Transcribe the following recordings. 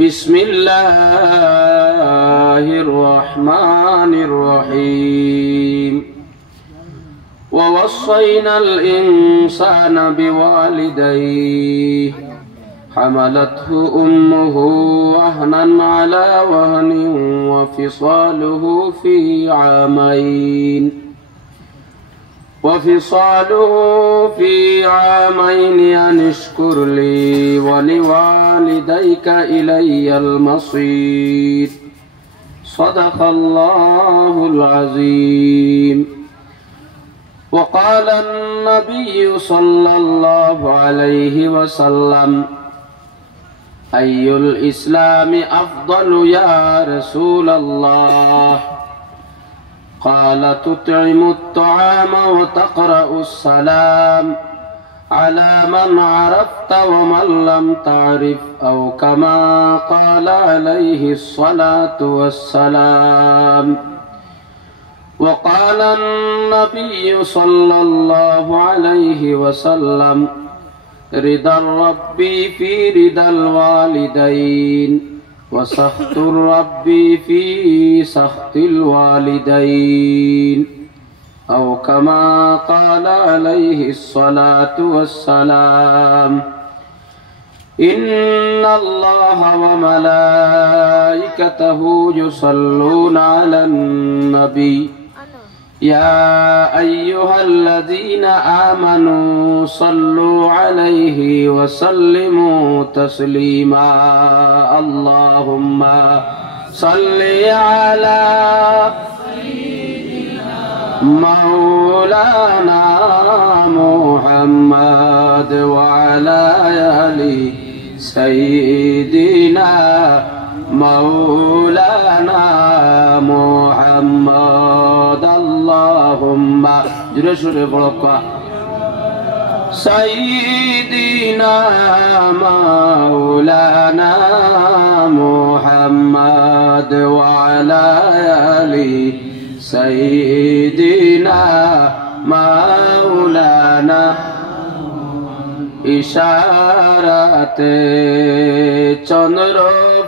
بسم الله الرحمن الرحيم ووصينا الإنسان بوالديه حملته أمه وهنا على وهن وفصاله في عامين أن اشكر لي ولوالديك إلي المصير صدق الله العظيم. وقال النبي صلى الله عليه وسلم أي الإسلام أفضل يا رسول الله؟ قال تطعم الطعام وتقرأ السلام على من عرفت ومن لم تعرف أو كما قال عليه الصلاة والسلام. وقال النبي صلى الله عليه وسلم رضا الرب في رضا الوالدين وسخط الرب في سخط الوالدين أو كما قال عليه الصلاة والسلام. إن الله وملائكته يصلون على النبي يا أيها الذين آمنوا صلوا عليه وسلموا تسليما. اللهم صل على مولانا محمد وعلى آل سيدنا مولانا محمد. اللهم سيدنا مولانا محمد وعلى آل سيدنا مولانا. ইশারাতে চন্দ্র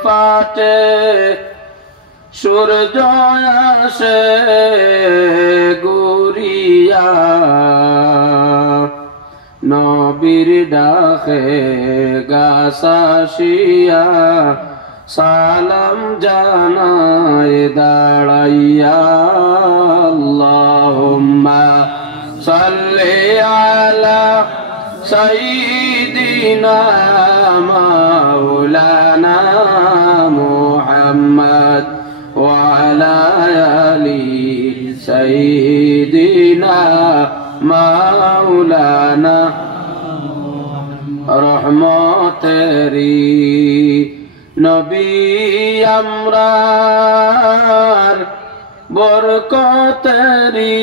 পাটে সূর্য আসে গুরিয়া নবীর ডাকে গাছাশিয়া সালাম জানায় দাঁড়াইয়া। আল্লাহুম্মা সাল্লি আলা সাইয়্যিদিনা মাওলানা মুহাম্মদ ওয়া আলা আলি সাইয়্যিদিনা মাওলানা। রহমতেরি নবী আমরার বরকতেরি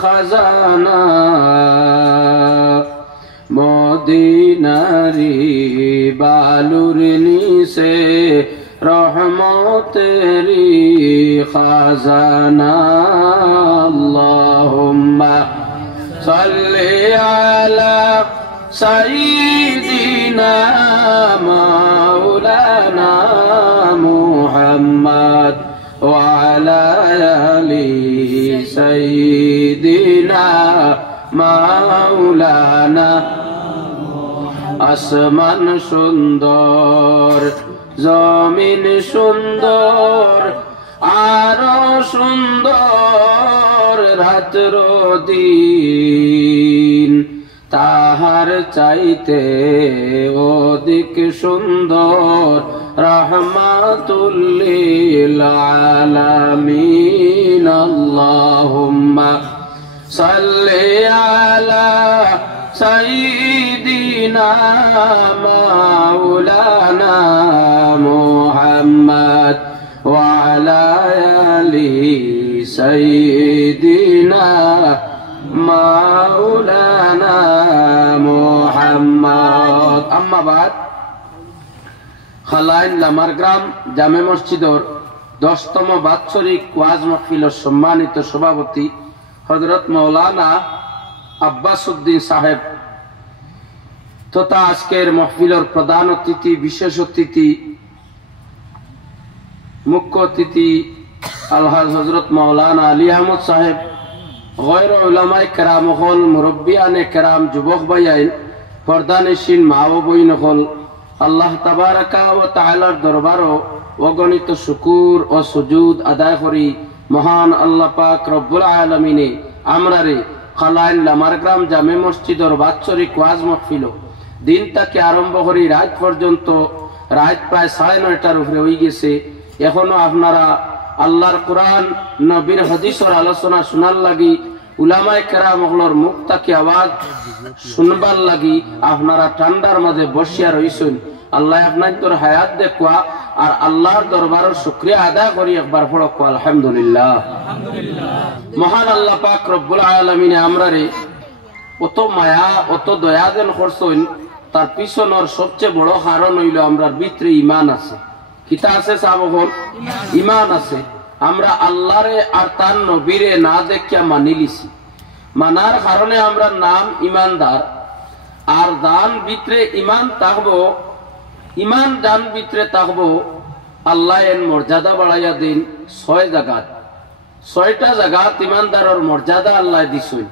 খাজানা মদিনারি বালুর নিসে রহমতেরি খাজানা। আল্লাহুম্মা সাল্লি আলা সাইয়্যিদিনা মাওলানা মুহাম্মদ ওয়া আলা আলি সাইয়্যিদিনা মাওলানা। আসমান সুন্দর জমিন সুন্দর আরো সুন্দর রাত্র দিন তাহার চাইতে অধিক সুন্দর রাহমাতুল লিল আলামিন। আল্লাহুম্মা সাল্লি আলা সাইয়্যিদিনা মাওলানা মুহাম্মদ ওয়া আলা আলি সাইয়্যিদিনা মাওলানা মুহাম্মদ। আম্মা বাদ খালাইন লামারগ্রাম জামে মসজিদর 10তম বাৎসরিক ওয়াজ মাহফিলের সম্মানিত সভাপতি হযরত মাওলানা আব্বাস উদ্দিন সাহেব তথা আজকের মাহফিলের প্রধান অতিথি, বিশেষ অতিথি, মুখ্য অতিথি আলহাজ হযরত মাওলানা আলী আহমদ সাহেব, গয়র উলামায়ে কেরাম হল, মুরব্বিয়ানে কেরাম, যুবক ভাইয়াইন, পর্দানিশীন মা ও বইন হল, আল্লাহ তাবারাকা ওয়া তাআলার দরবারও অগণিত শুকুর ও সুজুদ আদায় করি। মহান আল্লাহ পাক রব্বুল আলামিনে আমরারে খালাইন লামারগ্রাম জামে মসজিদের বাৎসরিক ওয়াজ মাহফিল দিন থেকে আরম্ভ করি রাত পর্যন্ত, রাত প্রায় 9:30টার উপরে হয়ে গেছে। এখনো আপনারা আল্লাহর কোরআন নবীর হাদিসের আলোচনা শোনার লাগি, উলামায়ে কেরাম হলর মুখ থেকে আওয়াজ শুনবার লাগি আপনারা ঠান্ডার মাঝে বসিয়া রইছেন। আল্লাহ আপনার তোর হায়াত দেখুয়া আর আল্লাহর দরবারের শুকরিয়া আদায় করি একবার পড়ক আলহামদুলিল্লাহ। মহান আল্লাহ পাক রব্বুল আলামিনে আমরারে অত মায়া অত দয়া দেন করছেন, তার পিছনের সবচেয়ে বড় কারণ হইল আমরার ভিতরে ঈমান আছে। কিতা আছে সাবহল? ঈমান আছে। আমরা আল্লাহরে আর তার নবীরে না দেখিয়া মানি লিছি, মানার কারণে আমরা নাম ঈমানদার। আর দান ভিতরে ঈমান থাকবো, ঈমান দান ভিতরে থাকবো, আল্লাহ এর মর্যাদা বাড়াইয়া দিন 6 জায়গাত, 6টা জায়গাত ঈমানদারের মর্যাদা আল্লাহ দিছেন।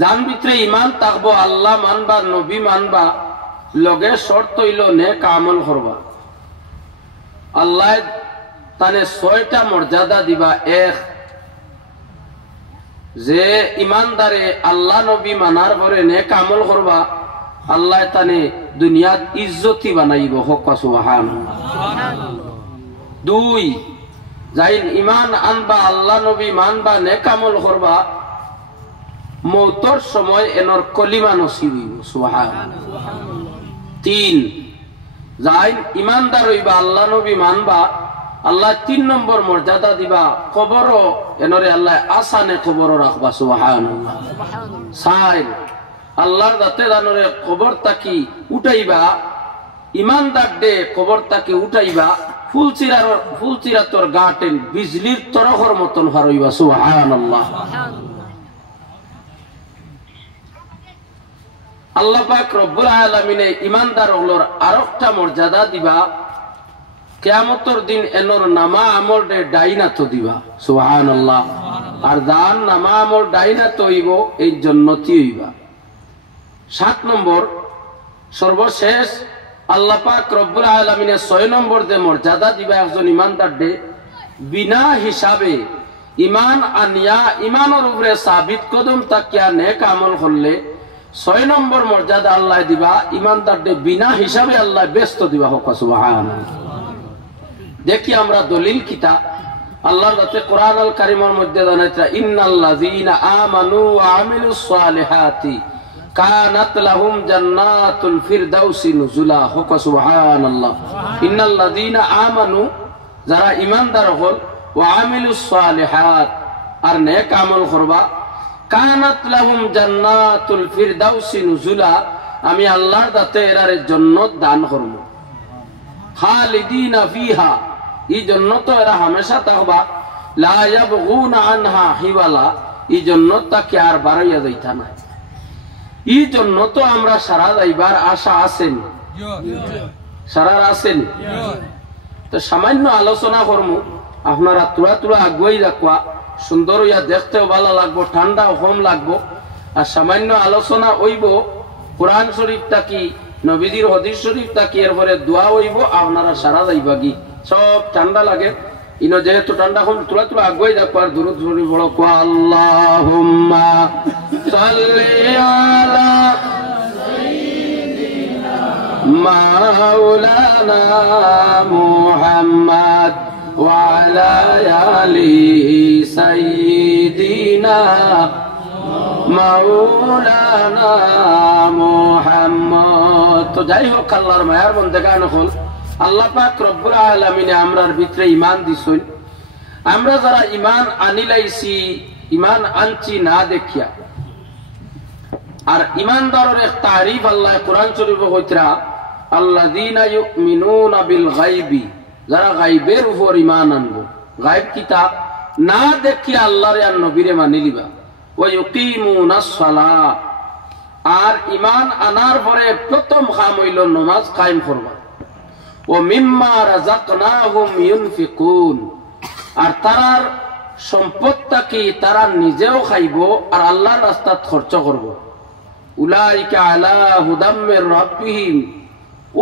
যান ভিতরে ঈমান থাকবো, আল্লাহ মানবা, নবী মানবা, লগে শর্ত হইল নেক আমল করবা। আল্লাহ তানে 6টা মর্যাদা দিবা। এক, যে ঈমানদারে আল্লাহ নবী মানার পরে নেক আমল করবা, আল্লাহ তানে দুনিয়াত ইজ্জতি বানাইব। হক সুবহানাল্লাহ। 2, যাই ঈমান আনবা, আল্লাহ নবী মানবা, নেক আমল করবা, মৌতর সময় এনর কলিমা নসিব হইব। সুবহানাল্লাহ। 3, যাই ঈমানদার হইবা, আল্লাহ নবী মানবা, আল্লাহ 3 নম্বর মর্যাদা দিবা, কবরও এনরে আল্লাহ আসানে কবরও রাখবা। সুবহানাল্লাহ। 4, আল্লাহর দাতে দানরে কবর তাকি উঠাইবা, ঈমানদার দে কবর তাকি উঠাইবা, ফুলচিরাতর গাটেন বিজলির তরহর মতন হারইবা। সুবহানাল্লাহ। আল্লাহ পাক রব্বুল আলামিনে ঈমানদার হলোর আরেকটা মর্যাদা দিবা, কিয়ামতের দিন এনর নামা আমল দে ডাইনাত দিবা। সুবহানাল্লাহ। আর দান নামা আমল ডাইনাত হইব, এই জান্নাতি হইবা। 7 নম্বর সর্বশেষ আল্লাহ পাক রব্বুল আলামিনে 6 নম্বর দে মর্যাদা দিবা একজন ঈমানদার দে, বিনা হিসাবে ঈমান আনিয়া ঈমানের উপরে সাবিত কদম তাকিয়া নেক আমল করলে 6 নম্বর মর্যাদা আল্লাহ দিবা, ঈমানদার দে বিনা হিসাবে আল্লাহ ব্যস্ত দিবা। হক সুবহানাল্লাহ। দেখি আমরা দলিল কিতা আল্লাহর দাতে কোরআন আল কারীমের মধ্যে জানাইতা, ইন্নাল্লাযীনা আমানু ওয়া আমিলুস সালিহাতি কানাত লাহুম জান্নাতুল ফিরদাউসি নুজুলা। হক সুবহানাল্লাহ। ইন্নাল্লাযীনা আমানু, যারা ঈমানদার হল, ওয়া আমিলুস সালিহাত, আর নেক আমল করবা, কানাত লাহুম জান্নাতুল ফিরদাউসি নুজুলা, আমি আল্লাহর দাতে এরারে জান্নাত দান করব। খালিদিনা ফিহা, এই জান্নাত এরা হামেশা থাকবা, লা ইয়াবগুনা আনহা হিওয়ালা, এই জান্নাত তাকে আর বাড়াইয়া যাইতা না। এই জন্য তো আমরা সারা যাইবার আশা আছেন, সারা আছেন। তো সামান্য আলোচনা করবো, আপনারা তুলা তুলা আগুয়াই রাখবা, সুন্দর হইয়া দেখতেও ভালো লাগবো, ঠান্ডাও কম লাগবো। আর সামান্য আলোচনা হইব, কোরআন শরীফটা কি, নবীজির হাদিস শরীফটা কি, এরপরে দোয়া হইব, আপনারা সারা যাইবা কি। সব ঠান্ডা লাগে, ইনো যেহেতু ঠান্ডা কম, তুলা তুলা আগুয়াই রাখবো। আর দুরূদ শরীফ বড় কোয়া, আল্লাহুম্মা সাল্লি আলা সাইয়্যিদিনা মাওলানা মুহাম্মদ ওয়া আলা আলি সাইয়্যিদিনা মাওলানা মুহাম্মদ। তো যাই হোক, আল্লাহর মায়ার বন্দেগান হল, আল্লাহ পাক রব্বুল আলামিনে আমরার ভিতরে ঈমান দিছেন। আমরা যারা ঈমান আনিলাইছি, ঈমান আনছি না দেখিয়া, আর ঈমানদারের এক তারিফ আল্লাহ কোরআন শরীফে কইতরা, আল্লাযীনা ইউমিনুনা বিল গায়বি, যারা গায়বের উপর ঈমান আনবো। গায়ব কিতাব না দেখিয়া আল্লাহর আর নবীরে মানি লিবা। ওয়া ইউকিমুনাস সালাহ, আর ইমান আনার পরে প্রথম কাম হইল নামাজ কায়েম করবা। ও মিম্মা রাযাকনাহুম ইউনফিকুন, আর তারার সম্পদটা কি তারা নিজেও খাইব আর আল্লাহর রাস্তায় খরচ করব। উলাইকা আলা হুদাম মির রাব্বিহিম,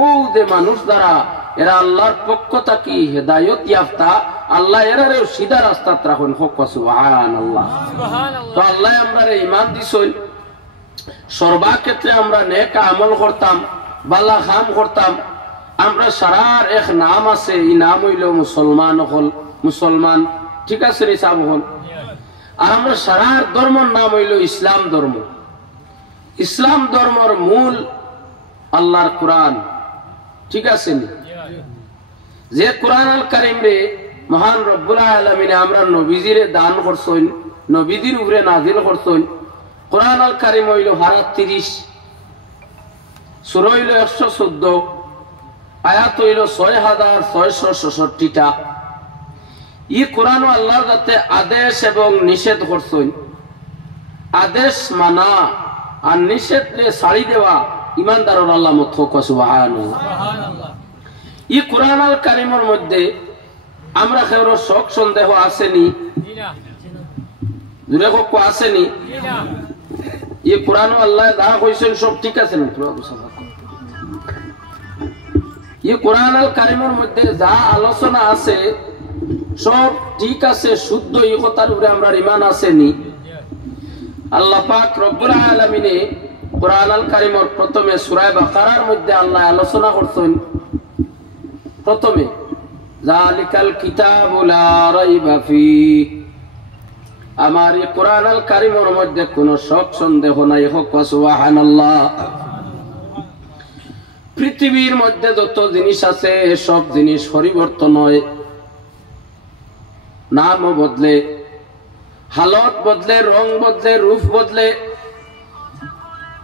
ও যে মানুষ দ্বারা এরা আল্লাহর পক্ষ থেকে হেদায়েত ইয়াফতা, আল্লাহ এরারেও সিধা রাস্তাত রাখুন। হোক সুবহানাল্লাহ। তো আল্লাহ আমরারে ঈমান দিছেন, সর্বক্ষেত্রে আমরা নেক আমল করতাম, ভালো কাম করতাম। আমরা সারার এক নাম আছে, এই নাম হইল মুসলমান হল, মুসলমান, ঠিক আছে রে সাহেব হল। আর আমরা সারার ধর্মের নাম হইল ইসলাম ধর্ম। ইসলাম ধর্মের মূল আল্লাহর কোরআন, ঠিক আছে। যে কোরআন আল কারীম রে মহান রব্বুল আলামিন আমরা নবীজিরে দান করছেন, নবীজির উপরে নাজিল করছেন। কোরআন আল কারীম হইল 30, সূরা হইল 114, আয়াত হইল 6666টা। এই কোরআন আল্লাহর যাতে আদেশ এবং নিষেধ করছেন, আদেশ মানা আর নিষেধে ছাড়ি দেওয়া ইমানদারের আল্লাহ মত হোক সুবহানাল্লাহ। এই কোরআন আল কারীমের মধ্যে আমরা কেউ শক সন্দেহ আসেনি, জুড়ে হোক আসেনি। এই কোরআন আল্লাহ যা কইছেন সব ঠিক আছে না? এই কোরআন আল কারীমের মধ্যে যা আলোচনা আছে সব ঠিক আছে, শুদ্ধ। এই কথার উপরে আমরা ঈমান আসেনি। আল্লাহ পাক রব্বুল আলামিনে কোরআন আল কারীমের প্রথমে সূরা বাকারার মধ্যে আল্লাহ আলোচনা করছেন। প্রথমে যালিকাল কিতাবু লা রাইবা ফীহ, আমার এই কোরআন আল কারীমের মধ্যে কোনো শক সন্দেহ নাই। হোক সুবহানাল্লাহ। পৃথিবীর মধ্যে যত জিনিস আছে সব জিনিস পরিবর্তন হয়, নাম বদলে, হালত বদলে, রং বদলে, রূপ বদলে,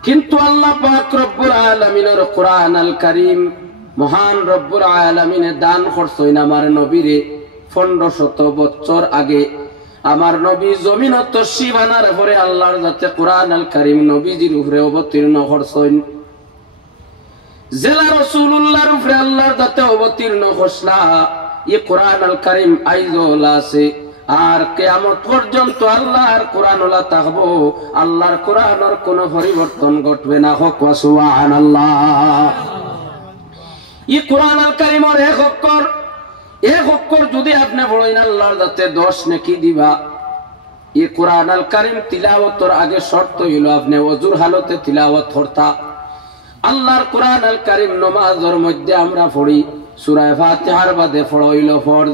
কিন্তু আল্লাহ পাক রব্বুল আলামিনের কোরআন আল কারীম মহান রব্বুল আলামিনে দান করছেন আমার নবীরে 1500 বছর আগে। আমার নবী জমিনত তশরিফ আনার পরে আল্লাহর যাতে কোরআন আল কারীম নবীজির উপরে অবতীর্ণ করছেন। জেলা রাসূলুল্লাহর উপরে আল্লাহর যাতে অবতীর্ণ করছলা এই কোরআন আল কারীম আইজল আছে। আর কিয়ামত পর্যন্ত আল্লাহর কোরআন ওলা থাকবো, আল্লাহর কোরআনের কোনো পরিবর্তন ঘটবে না। হোক সুবহানাল্লাহ। এই কোরআন আল কারীমের এক অক্ষর যদি আপনি পড়েন আল্লাহর যাতে 10 নেকি দিবা। এই কোরআন আল কারীম তিলাওয়াতের আগে শর্ত হইল আপনি ওযুর হালতে তিলাওয়াত করতা। আল্লাহর কোরআন আল কারীম নামাজের মধ্যে আমরা পড়ি, সূরা ফাতিহার বাদে পড়া হইল ফরজ।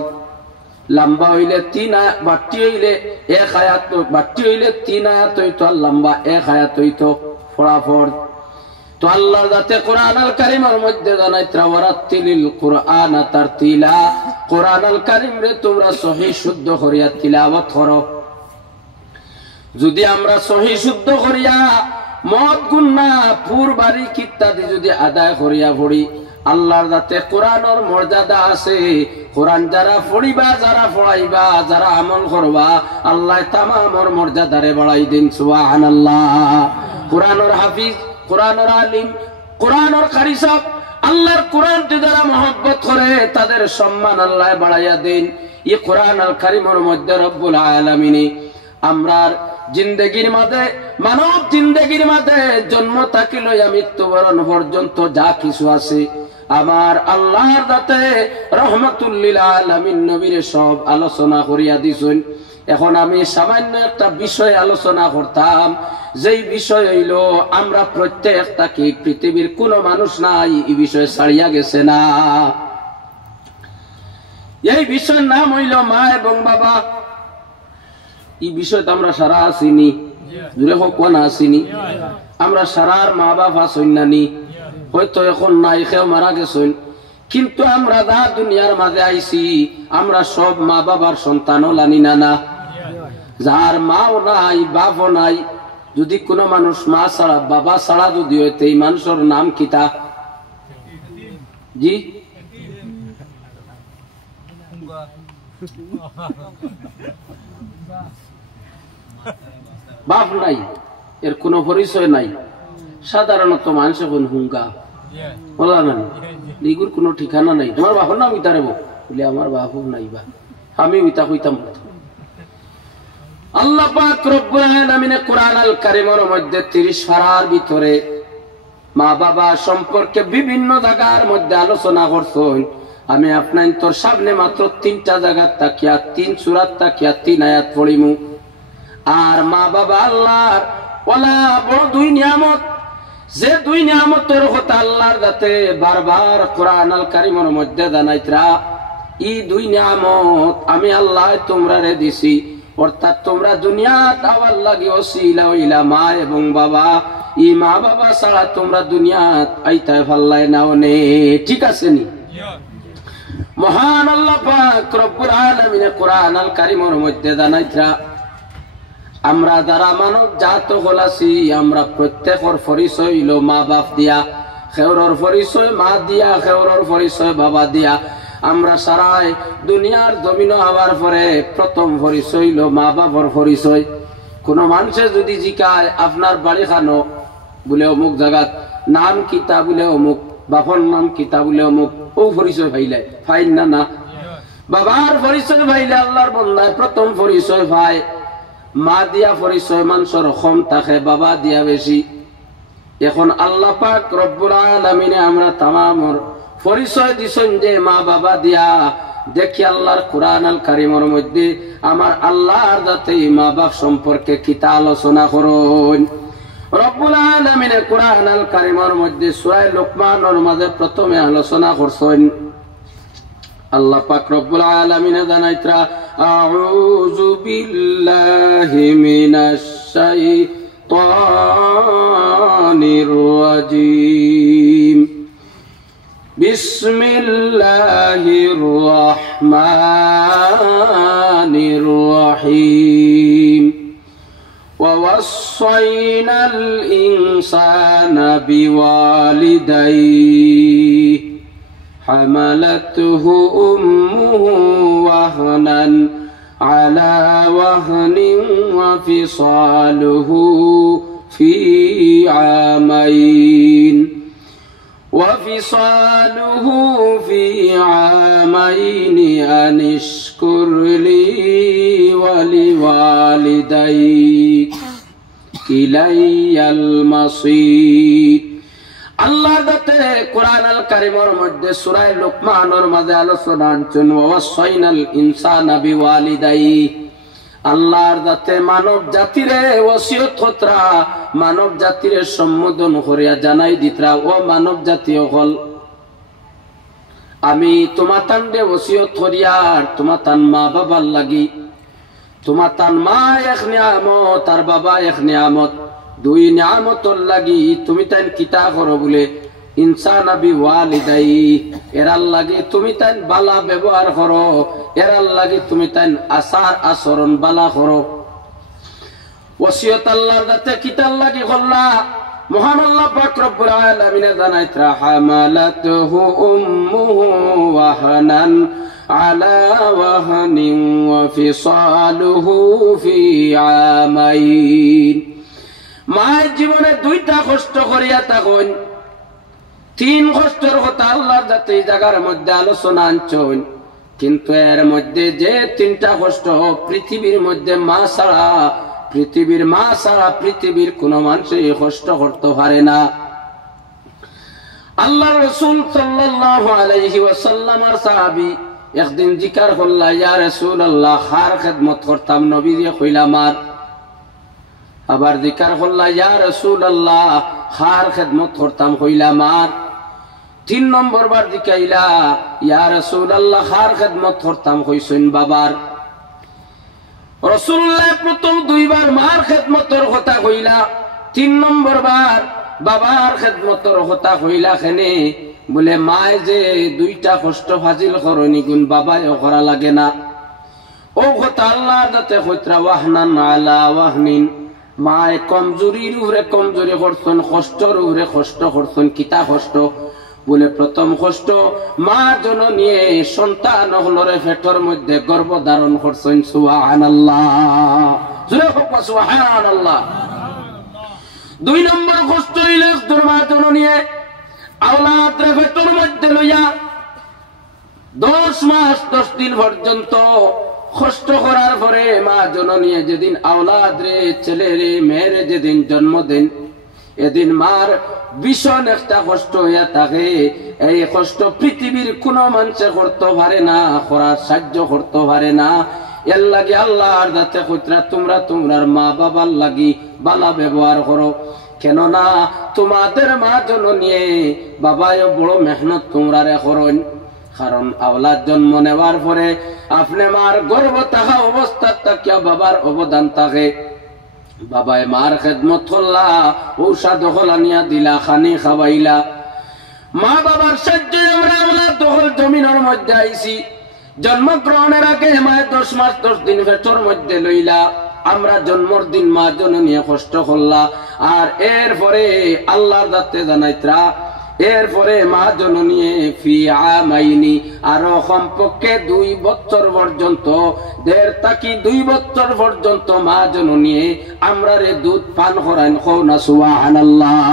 লম্বা হইলে 3 আয়াত, বাটি হইলে 1 আয়াত, বাটি হইলে 3 আয়াত হইতো, আর লম্বা 1 আয়াত হইতো, পড়া ফরজ। তো আল্লাহর যাতে কোরআন আল কারীমের মধ্যে জানাই ওয়ারাতিলিল কুরআন তারতিলা, কোরআন আল কারীম রে তোমরা সহিহ শুদ্ধ করিয়া তিলাওয়াত করো। যদি আমরা সহিহ শুদ্ধ করিয়া মদ গুনাহ পুরবারি ইত্যাদি যদি আদায় করিয়া পড়ি, আল্লাহর যাতে কোরআনের মর্যাদা আছে। কোরআন যারা পড়িবা, যারা পড়াইবা, যারা আমল করবা, আল্লাহ তামামের মর্যাদারে বাড়াই দিন। সুবহানাল্লাহ। কোরআনের হাফিজ, কোরআনের আলিম, কোরআনের কারি সাহেব, আল্লাহর কোরআনকে যারা মহব্বত করে তাদের সম্মান আল্লাহ বাড়াইয়া দেন। এই কোরআন আল কারীমের মধ্যে রব্বুল আলামিন আমরার জিন্দেগির মাঝে, মানব জিন্দেগির মাঝে জন্ম থেকে লইয়া মৃত্যুবরণ পর্যন্ত যা কিছু আছে আমার আল্লাহর যাতে রহমাতুল লিল আলামিন নবীর সব আলোচনা করিয়া দিছেন। এখন আমি সামান্য একটা বিষয় আলোচনা করতাম, যেই বিষয় হইল আমরা প্রত্যেকটাকে, পৃথিবীর কোন মানুষ নাই এই বিষয় ছাড়িয়া গেছে না। এই বিষয়ের নাম হইল মা এবং বাবা। এই বিষয়টা আমরা সারা আসিনি, দূরে হোক না আসিনি। আমরা সারার মা বাবা সৈন্যানি, হয়তো এখন নাই, কেউ মারা গেছেন, কিন্তু আমরা যা দুনিয়ার মাঝে আইছি আমরা সব মা বাবার সন্তানও লানি না। না, যার মাও নাই, বাপও নাই, যদি কোনো মানুষ মা ছাড়া, বাবা ছাড়া যদি হইতে, এই মানুষের নাম কিতা? জি, বাপ নাই, এর কোনো পরিচয় নাই। সাধারণত মানুষ এখন হুঙ্গা বলা না লিগুর কোনো ঠিকানা নাই। তোমার বাপর নাম ইতা রেব বলে আমার বাপু নাইবা আমি ইতা কইতাম। আল্লাহ পাক রব্বুল আলামিন কোরআন আল কারীমের মধ্যে 30 পারার ভিতরে মা বাবা সম্পর্কে বিভিন্ন জায়গার মধ্যে আলোচনা করছেন। আমি আপনার তোর সামনে মাত্র 3টা জায়গা তাকিয়া 3 সূরা তাকিয়া 3 আয়াত পড়িমু। আর মা বাবা আল্লাহর ওলা বড় 2 নিয়ামত, যে 2 নিয়ামতের কথা আল্লাহর যাতে বারবার কোরআন আল কারীমের মধ্যে জানাইতরা, এই 2 নিয়ামত আমি আল্লাহ তোমরারে দিছি। অর্থাৎ তোমরা দুনিয়াত আওয়ার লাগে ওসিলা হইলা মা এবং বাবা। ই মা বাবা ছাড়া তোমরা দুনিয়াত আইতায় ফাল্লাই নাও নে, ঠিক আছে নি? মহান আল্লাহ পাক রব্বুল আলামিন কোরআন আল কারীমের মধ্যে জানাইতরা, আমরা যারা মানব জাত হলাছি আমরা প্রত্যেকের পরিচয় হইল মা বাপ দিয়া। খেউরর পরিচয় মা দিয়া, খেউরর পরিচয় বাবা দিয়া। আমরা সারাই দুনিয়ার জমিন হওয়ার পরে প্রথম পরিচয় হইল মা বাবার পরিচয়। কোন মানুষে যদি জিকায় আপনার বাড়ি খানো বলে অমুক জায়গাত, নাম কিতা বলে অমুক, বাপর নাম কিতা বলে অমুক, ও পরিচয় পাইলাই ফাইন না না? বাবার পরিচয় পাইলে আল্লাহর বন্দায় প্রথম পরিচয় পায়। মা দিয়া পরিচয় মানুষের কম থাকে, বাবা দিয়া বেশি। এখন আল্লাহ পাক রব্বুল আলামিনে আমরা তামামর পরিচয় দিছেন যে মা বাবা দিয়া। দেখি আল্লাহর কোরআন আল কারীমের মধ্যে আমার আল্লাহর যাতে মা বাপ সম্পর্কে কিতা আলোচনা করুন। রব্বুল আলামিনে কোরআন আল কারীমের মধ্যে সূরা লুকমানের মাঝে প্রথমে আলোচনা করছেন। আল্লাহ পাক রব্বুল আলামিন জানাইতরা, আউযু বিল্লাহি মিনাশ শাইতানির রাজীম, বিসমিল্লাহির রহমানির রহিম, ওয়া ওয়াসাইনাল ইনসানা বিওয়ালিদাইহি حملته أمه وهنا على وهن وفصاله في عامين أن اشكر لي ولوالديك إلي المصير। আল্লাহ দাতে কোরআন আল কারীমের মধ্যে সূরা লুকমানের মাঝে আলোচনা আনছেন, ওয়াসাইনাল ইনসানা বিওয়ালিদাইহি। আল্লাহর দাতে মানব জাতিরে ওসিয়ত হতরা, মানব জাতিরে সম্বোধন করিয়া জানাই দিতরা, ও মানব জাতি হল আমি তোমার তান্ডে ওসিয়ত করিয়ার তোমার তান মা বাবার লাগি। তোমার তান মা এক নিয়ামত আর বাবা এক নিয়ামত, 2 নিয়ামতর লাগি তুমি তাই কিতা করো বলে ইনসানা বিওয়ালিদাইহি, এরার লাগি তুমি তাই বালা ব্যবহার করো, এরার লাগি তুমি তাই আচার আচরণ বালা করো। ওসিয়ত আল্লাহর দাতে কিতার লাগি করলা। মহান আল্লাহ পাক রব্বুল আলামিন জানাইতরা, হামালাতুহু উম্মুহু ওয়াহানান আলা ওয়াহনিন ওয়া ফিসালুহু ফি আমাইন। মায়ের জীবনে 2টা কষ্ট করিয়া থাকুন, 3 কষ্টের কথা আল্লাহর যাতে এই জায়গার মধ্যে আলোচনা আনছেন। কিন্তু এর মধ্যে যে 3টা কষ্ট পৃথিবীর মধ্যে মা ছাড়া, পৃথিবীর কোন মানুষ এই কষ্ট করতে পারে না। আল্লাহ রাসূল সাল্লাল্লাহু আলাইহি ওয়াসাল্লামের সাহাবী একদিন জিকার করলা, ইয়া রাসূলুল্লাহ খার খেদমত করতাম, নবীজি কইলা মার। আবার জিকার করলা, ইয়া রাসূলুল্লাহ খার খেদমত করতাম, কইলা মার। 3 নম্বর বার জিকাইলা, ইয়া রাসূলুল্লাহ খার খেদমত করতাম, কইছেন বাবার। রাসূলুল্লাহ প্রথম 2 বার মার খেদমতের কথা কইলা, 3 নম্বর বার বাবার খেদমতের কথা কইলা। খেনে বলে মায় যে 2টা কষ্ট ফাজিল করনি গুণ বাবায় করা লাগে না। ও কথা আল্লাহর যাতে কইতরা, ওয়াহনান আলা ওয়াহনিন, মায় কমজোরির উপরে কমজোরি করছেন, কষ্টর উপরে কষ্ট করছেন। কিতা কষ্ট বলে প্রথম কষ্ট মা জননী সন্তান হলরে পেটের মধ্যে গর্ভ ধারণ করছেন। সুবহানাল্লাহ, জোরে হোক সুবহানাল্লাহ। দুই নম্বর কষ্ট হইল মা জননী আওলাদ রে পেটের মধ্যে লইয়া 10 মাস 10 দিন পর্যন্ত কষ্ট করার পরে মা জননী যেদিন আওলাদ রে ছেলে রে মেয়ের যেদিন জন্ম দেন এদিন মার ভীষণ একটা কষ্ট হইয়া থাকে। এই কষ্ট পৃথিবীর কোন মানুষে করতে পারে না, করার সাহায্য করতে পারে না। এর লাগে আল্লাহর দাতে কইরা তোমরা তোমরার মা বাবার লাগি ভালো ব্যবহার করো, কেননা তোমাদের মা জননী বাবায় বড় মেহনত তোমরা রে করেন। কারণ আওলাদ জন্ম নেওয়ার পরে আপনি মার গর্ভ থাকা অবস্থা থাকিয়া বাবার অবদান থাকে। বাবায় মার খেদমত করলা, ঔষধ আনিয়া দিলা, খানি খাওয়াইলা। মা বাবার সাহায্যে আমরা আওলাদ দখল জমিনের মধ্যে আইছি। জন্মগ্রহণের আগে মায়ের 10 মাস 10 দিন পেটের মধ্যে লইলা, আমরা জন্মর দিন মা জননী কষ্ট করলা। আর এরপরে আল্লাহর দাতে জানাইত্রা এরপরে মা জননী ফি আমাইনি আরো কমপক্ষে 2 বছর পর্যন্ত 1.5 থেকে 2 বছর পর্যন্ত মা জননী আমরা রে দুধ পান করাইন। কওনা সুবহানাল্লাহ।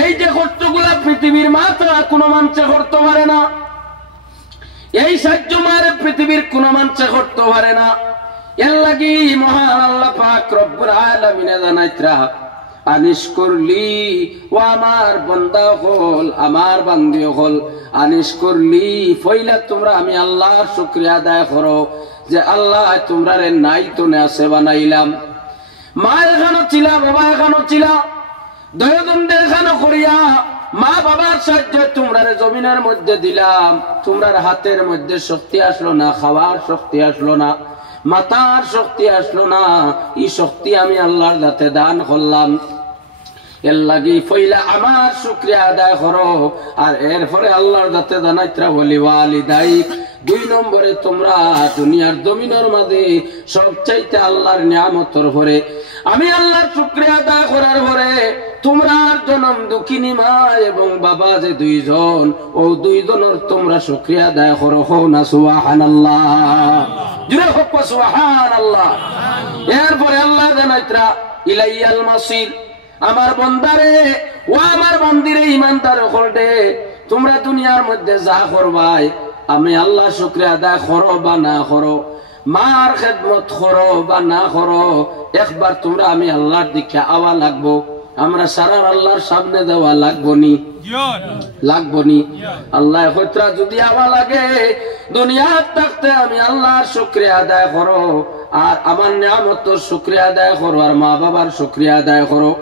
এই যে কষ্টগুলা পৃথিবীর মা ছাড়া কোনো মানুষে করতে পারে না। এই সাহায্য মারে পৃথিবীর কোন মানুষে করতে পারে না। এর লাগি মহান আল্লাহ পাক রব্বুল আলামিন জানাইত্রা আনিশ করলি ও আমার বান্দা হল, আমার বান্দি হল, আনিশ করলি ফইলা তোমরা আমি আল্লাহর শুকরিয়া আদায় করো যে আল্লাহ তোমরা রে নাই তো নেছে বানাইলাম। মা এখানো ছিলা, বাবা এখানো ছিলা, দয়াদণ্ডে এখানো করিয়া মা বাবার সাহায্য তোমরা জমিনের মধ্যে দিলাম। তোমরার হাতের মধ্যে শক্তি আসলো না, খাওয়ার শক্তি আসলো না, মাথার শক্তি আসলো না। এই শক্তি আমি আল্লাহর দাতে দান করলাম। এর লাগি ফইলা আমার শুকরিয়া আদায় করো। আর এরপরে আল্লাহর দাতে জানাইত্রা বলি ওয়ালিদাই 2 নম্বরে তোমরা দুনিয়ার জমিনের মাঝে সবচাইতে আল্লাহর নিয়ামতের পরে আমি আল্লাহর শুকরিয়া আদায় করার পরে তোমরার জনম দুঃখিনী মা এবং বাবা যে 2 জন, ও 2 জনের তোমরা শুকরিয়া আদায় করো। হও না সুবহানাল্লাহ, জুড়ে হোক সুবহানাল্লাহ। এরপরে আল্লাহ জানাইত্রা ইলাইয়াল মাসির, আমার বন্দারে ও আমার বান্দিরে ইমানদার হলডে তোমরা দুনিয়ার মধ্যে যা করবাই আমি আল্লাহ শুকরিয়া আদায় করো বা না করো, মার খেদমত করো বা না করো, একবার তোমরা আমি আল্লাহর দিকে আওয়া লাগবো। আমরা সারা আল্লাহর সামনে দেওয়া লাগবো নি? আল্লাহ হইত্রা যদি আওয়া লাগে দুনিয়ার থাকতে আমি আল্লাহর শুকরিয়া আদায় করো, আর আমার নিয়ামতের শুকরিয়া আদায় করো, আর মা বাবার শুকরিয়া আদায় করো।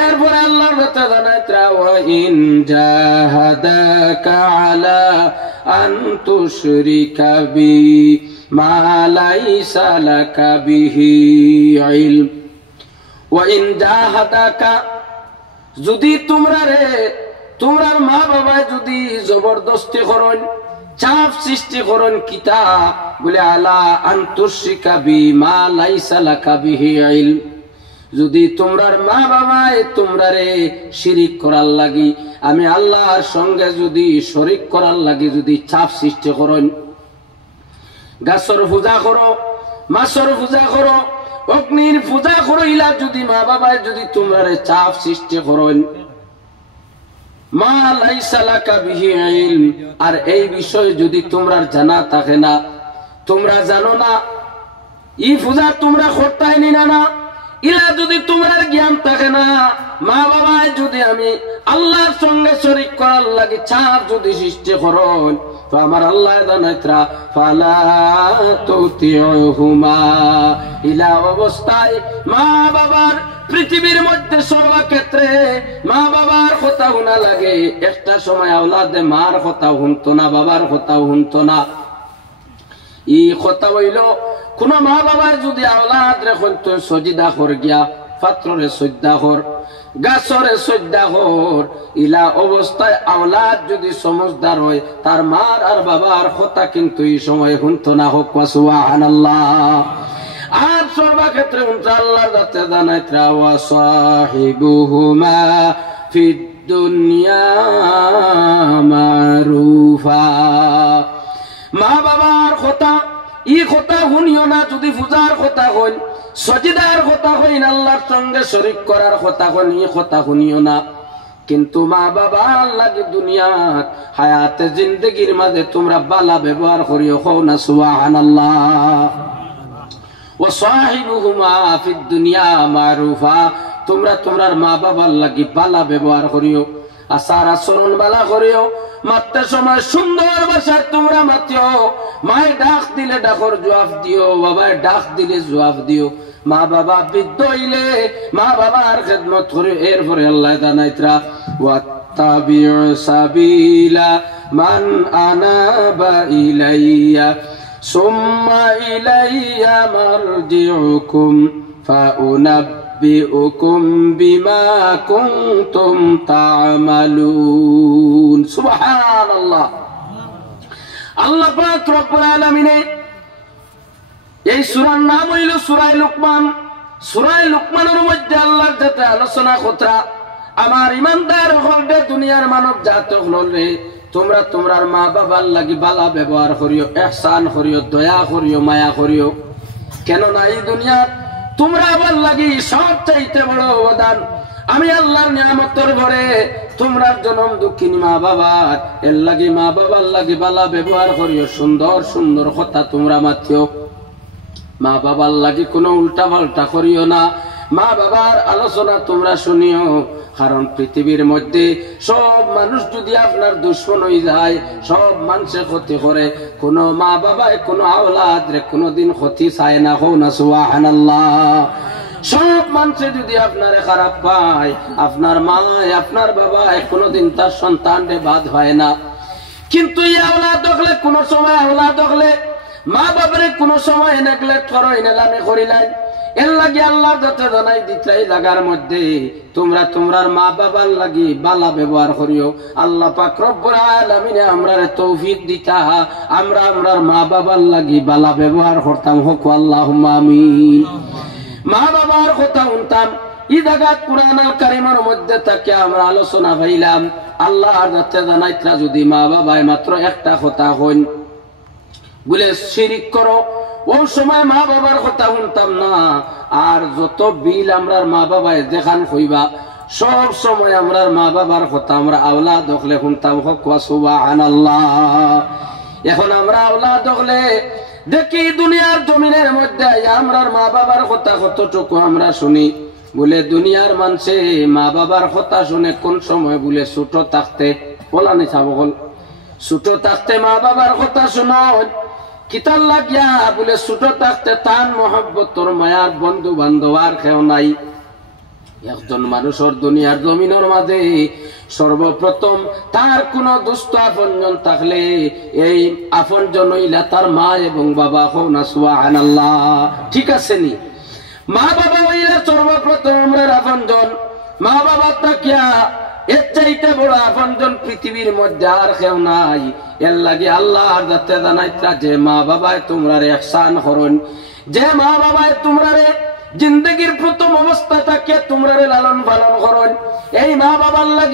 এরপরে আল্লাহর কথা জানাইত্রা ওয়া ইন জাহাদাকা আলা আন তুশরিকা বি মা লাইসা লাকা বিহি ইলম ওয়া ইন জাহাদাকা, যদি তোমরার মা বাবা যদি জবরদস্তি করেন, চাপ সৃষ্টি করেন, কিতা বলে আলা আন তুশরিকা বি মা লাইসা লাকা বিহি ইলম, যদি তোমরার মা বাবায় তোমরারে শিরিক করার লাগি আমি আল্লাহর সঙ্গে যদি শরিক করার লাগি যদি চাপ সৃষ্টি করেন, গাছর পূজা করো, মাছর পূজা করো, অগ্নির পূজা করো, ইলা যদি মা বাবায় যদি তোমরারে চাপ সৃষ্টি করেন, মা লাইসা লাকা বিহি ইলম, আর এই বিষয় যদি তোমরার জানা থাকে না, তোমরা জানো না এই পূজা তোমরা করতাই নিনা না, ইলা যদি তোমার জ্ঞান থাকে না, মা বাবায় যদি আমি আল্লাহর সঙ্গে শরীক করার লাগে চাপ যদি সৃষ্টি করেন, তো আমার আল্লাহ জানাইত্রা ফালা তুতিউহুমা, ইলা অবস্থায় মা বাবার পৃথিবীর মধ্যে সর্বক্ষেত্রে মা বাবার কথা শোনা লাগে। একটা সময় আওলাদে মার কথা শুনতো না, বাবার কথা শুনতো না। এই কথা হইল কোন মা বাবার যদি আওলাদ রেখন তো সজিদা কর গিয়া, পাত্ররে সজ্জা কর, গাছরে সজ্জা কর, ইলা অবস্থায় আওলাদ যদি সমজদার হয় তার মার আর বাবার কথা কিন্তু এই সময় শুনতো না। হোক সুবহানাল্লাহ। আর সর্বক্ষেত্রে শুনতো আল্লাহর দাতে জানাইত্রা ওয়া সাহিবুহুমা ফিদ দুনিয়া মারুফা, মা বাবার কথা ই কথা শুনিও না। যদি পূজার কথা হইন সজিদার কথা হইন, আল্লাহর সঙ্গে শরীক করার কথা শুনিও না। কিন্তু মা বাবা লাগে দুনিয়াত হায়াতে জিন্দগির মাঝে তোমরা বালা ব্যবহার করিও, হও না সুবহানাল্লাহ। ওয়া সাহিবুহুমা ফিদ দুনিয়া মারুফা, তোমরা তোমার মা বাবার লাগি বালা ব্যবহার করিও, আচার আচরণ বালা করিও। মাত্র সময় সুন্দর ভাষায় তোমরা মাতিও। মায়ের ডাক দিলে ডাকর জবাব দিও, বাবার ডাক দিলে জবাব দিও। মা বাবা বৃদ্ধ হইলে মা বাবার খেদমত করিও। এরপরে আল্লাহ জানাইতরা ওয়াত্তাবিউ সাবিলা মান আনাবা ইলাইয়া সুম্মা ইলাইয়া মারজিউকুম ফাউনাব্বিউকুম বিমা কুনতুম তা'মালুন। সুবহানাল্লাহ। আল্লাহ পাক রব্বুল আলামিন এই সূরার নাম হইল সূরা লুকমান। সূরা লুকমানের মধ্যে আল্লাহর যাতে আলোচনা কথা, আমার ইমানদার হলদে দুনিয়ার মানব জাত হলরে তোমরা তোমার মা বাবার লাগি বালা ব্যবহার করিও, ইহসান করিও, দয়া করিও, মায়া করিও। কেন না এই দুনিয়ার তোমরা আমার লাগি সব চাইতে বড় অবদান। আমি আল্লাহর নিয়ামতের ঘরে তোমরা জনম দুঃখিনী মা বাবার এর লাগি মা বাবার লাগি বালা ব্যবহার করিও, সুন্দর সুন্দর কথা তোমরা মাতিও। মা বাবার লাগি কোনো উল্টা পাল্টা করিও না। মা বাবার আলোচনা তোমরা শুনিও, কারণ পৃথিবীর মধ্যে সব মানুষ যদি আপনার দুশ্মন হয়ে যায়, সব মানুষের ক্ষতি করে, কোন মা বাবায় কোন আওলাদ রে কোনদিন ক্ষতি চায় না, হও না সুবহানাল্লাহ। সব মানুষে যদি আপনারে খারাপ পায়, আপনার মা আপনার বাবা কোনদিন তার সন্তান রে বাদ হয় না। কিন্তু এই আওলাদ দেখলে কোন সময় আওলাদ দেখলে মা বাবারে কোন সময় নেগলেক্ট করো, এনালামে করিলাই। এর লাগি আল্লাহ যত জানাই দিতে এই জায়গার মধ্যে তোমরা তোমার মা বাবার লাগি বালা ব্যবহার করিও। আল্লাহ পাক রব্বুল আলামিন আমরারে তৌফিক দিতা, আমরা আমরার মা বাবার লাগি বালা ব্যবহার করতাম, হোক আল্লাহুম্মা আমিন। মা বাবার কথা শুনতাম। এই জায়গা কুরআন আল কারীমের মধ্যে থেকে আমরা আলোচনা পাইলাম, আল্লাহ যত জানাইতরা যদি মা বাবায় মাত্র একটা কথা হইন বলে শিরিক করো, ওই সময় মা বাবার কথা শুনতাম না। আর যত বিল আমরার মা বাবায় দেখান হইবা, সব সময় আমরার মা বাবার কথা আমরা আওলাদ দেখলে শুনতাম, হোক সুবহানাল্লাহ। এখন আমরা আওলাদ দেখলে দেখি দুনিয়ার জমিনের মধ্যে আমরার মা বাবার কথা কতটুকু আমরা শুনি। বলে দুনিয়ার মানুষে মা বাবার কথা শুনে কোন সময় বলে ছোট থাকতে বলা নি ছাবল, ছোট থাকতে মা বাবার কথা শুনো কিতার লাগিয়া বলে ছোট থাকতে তার মহব্বতর মায়ার বন্ধু বান্ধব আর কেউ নাই। একজন মানুষের দুনিয়ার জমিনের মাঝে সর্বপ্রথম তার কোন দুষ্ট আপনজন থাকলে এই আপনজন হইলা তার মা এবং বাবা, হও না সুবহানাল্লাহ। ঠিক আছে নি? মা বাবা হইলা সর্বপ্রথম আমরা আপনজন। মা বাবা তাকিয়া এর চাইতে বড় আপনজন পৃথিবীর মধ্যে আর কেউ নাই। এর লাগে আল্লাহর যাতে জানাইতা যে মা বাবায় তোমরারে ইহসান করুন, যে মা বাবায় তোমরারে জিন্দগির প্রথম অবস্থা থাকে তোমরারে লালন পালন করুন, এই মা বাবার লাগে